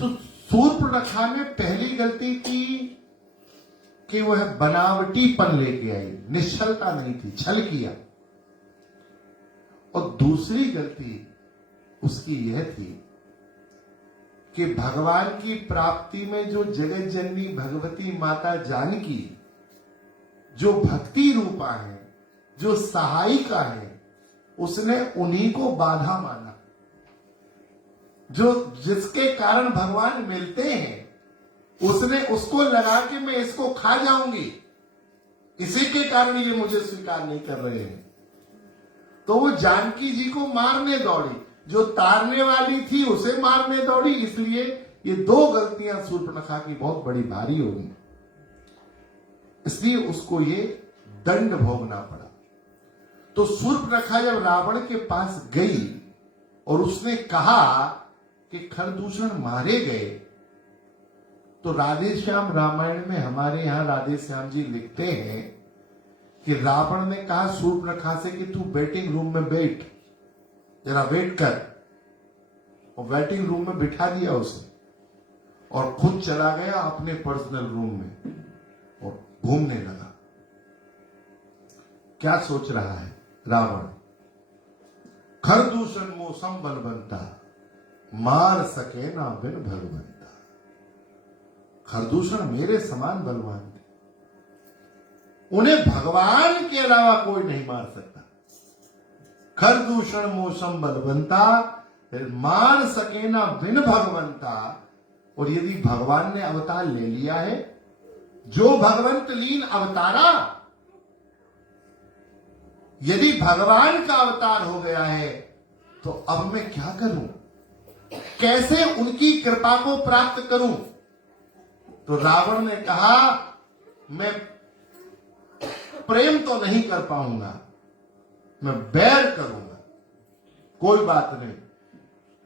तो सूर्पणखा ने पहली गलती की कि वह बनावटीपन लेके आई, निश्चलता नहीं थी, छल किया। और दूसरी गलती उसकी यह थी कि भगवान की प्राप्ति में जो जगत जननी भगवती माता जानकी जो भक्ति रूपा है, जो सहायिका है, उसने उन्हीं को बाधा माना, जो जिसके कारण भगवान मिलते हैं, उसने उसको लगा कि मैं इसको खा जाऊंगी, इसी के कारण ये मुझे स्वीकार नहीं कर रहे हैं। तो वो जानकी जी को मारने दौड़ी, जो तारने वाली थी उसे मारने दौड़ी। इसलिए ये दो गलतियां सूर्पणखा की बहुत बड़ी भारी होगी, इसलिए उसको ये दंड भोगना पड़ा। तो सूर्पणखा जब रावण के पास गई और उसने कहा कि खरदूषण मारे गए, तो राधे श्याम रामायण में हमारे यहां राधे श्याम जी लिखते हैं कि रावण ने कहा सूर्पणखा से कि तू वेटिंग रूम में बैठ, जरा वेट कर। और वेटिंग रूम में बिठा दिया उसे और खुद चला गया अपने पर्सनल रूम में और घूमने लगा। क्या सोच रहा है रावण? खरदूषण मौसम बलवंता, मार सके ना बिन भगवंता। खरदूषण मेरे समान बलवान थे, उन्हें भगवान के अलावा कोई नहीं मार सकता। खरदूषण मौसम बलवंता, मार सके ना बिन भगवंता। और यदि भगवान ने अवतार ले लिया है, जो भगवंत लीन अवतारा, यदि भगवान का अवतार हो गया है, तो अब मैं क्या करूं? कैसे उनकी कृपा को प्राप्त करूं? तो रावण ने कहा मैं प्रेम तो नहीं कर पाऊंगा, मैं बैर करूंगा। कोई बात नहीं।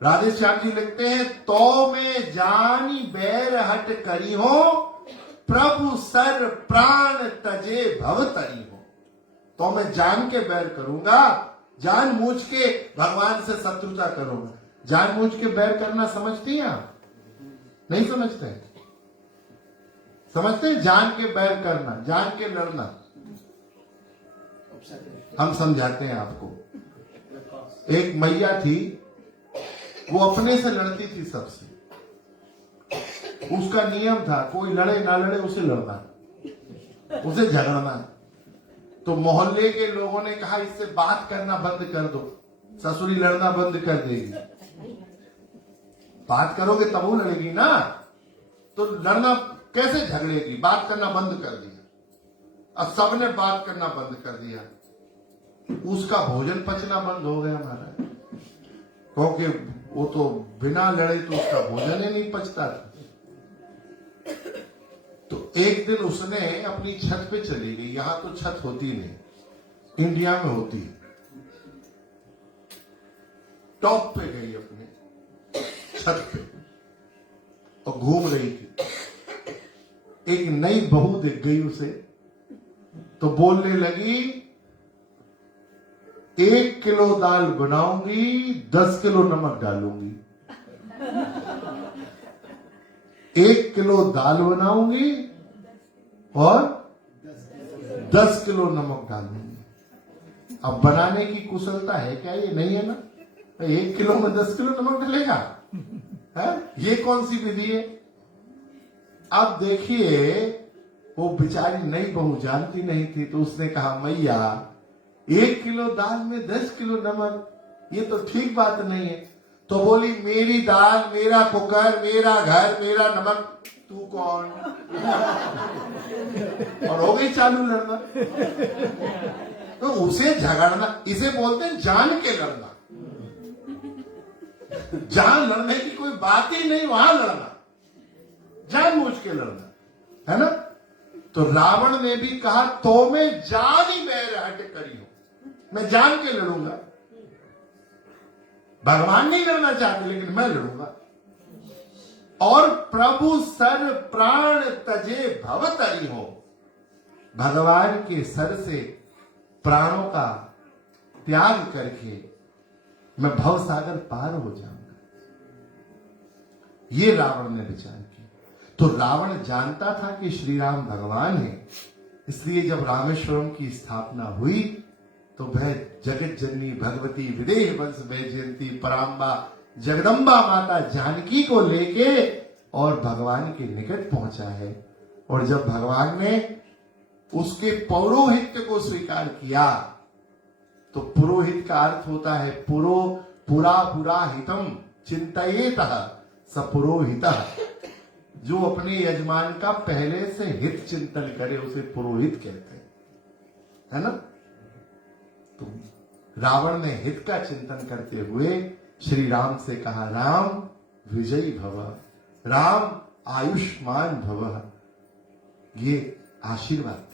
राधे श्याम जी लिखते हैं, तो मैं जानी बैर हट करी हो, प्रभु सर प्राण तजे भव तरी हो। तो मैं जान के बैर करूंगा, जान मूझ के भगवान से शत्रुता करूंगा। जान मूझ के बैर करना समझती हैं आप? नहीं समझते? समझते हैं जान के बैर करना, जान के लड़ना? हम समझाते हैं आपको। एक मैया थी, वो अपने से लड़ती थी सबसे। उसका नियम था, कोई लड़े ना लड़े उसे लड़ना, उसे झगड़ना। तो मोहल्ले के लोगों ने कहा इससे बात करना बंद कर दो, ससुरी लड़ना बंद कर देगी। बात करोगे तब वो लड़ेगी ना, तो लड़ना कैसे झगड़ेगी? बात करना बंद कर दिया। अब सबने बात करना बंद कर दिया। उसका भोजन पचना बंद हो गया हमारा, क्योंकि वो तो बिना लड़े तो उसका भोजन ही नहीं पचता था। तो एक दिन उसने अपनी छत पे चली गई। यहां तो छत होती नहीं, इंडिया में होती है। टॉप पे गई अपने छत पे और घूम रही थी। एक नई बहू दिख गई उसे, तो बोलने लगी 1 किलो दाल बनाऊंगी, 10 किलो नमक डालूंगी। 1 किलो दाल बनाऊंगी और 10 किलो नमक डालूंगी। अब बनाने की कुशलता है क्या? ये नहीं है ना। 1 किलो में 10 किलो नमक डलेगा है? ये कौन सी विधि है? अब देखिए, वो बेचारी नई बहू जानती नहीं थी, तो उसने कहा मैया 1 किलो दाल में 10 किलो नमक, ये तो ठीक बात नहीं है। तो बोली मेरी दाल, मेरा कुकर, मेरा घर, मेरा नमक, तू कौन? और हो गई चालू लड़ना। तो उसे झगड़ना, इसे बोलते हैं जान के लड़ना। जान लड़ने की कोई बात ही नहीं, वहां लड़ना, जानबूझ के लड़ना, है ना। तो रावण ने भी कहा तो मैं जान ही बैर हट करी हूं, मैं जान के लड़ूंगा। भगवान नहीं लड़ना चाहते, लेकिन मैं लड़ूंगा। और प्रभु सर प्राण तजे भव तरी हो, भगवान के सर से प्राणों का त्याग करके मैं भव सागर पार हो जाऊंगा। ये रावण ने विचार किया। तो रावण जानता था कि श्री राम भगवान है, इसलिए जब रामेश्वरम की स्थापना हुई तो वह जगत जननी भगवती विदेह वंश वैजयंती पराम्बा जगदम्बा माता जानकी को लेके और भगवान के निकट पहुंचा है। और जब भगवान ने उसके पौरोहित्य को स्वीकार किया, तो पुरोहित का अर्थ होता है पुरा हितम चिंतयेतः स पुरोहितः, जो अपने यजमान का पहले से हित चिंतन करे उसे पुरोहित कहते हैं, है ना। तो रावण ने हित का चिंतन करते हुए श्री राम से कहा, राम विजयी भव, राम आयुष्मान भव, ये आशीर्वाद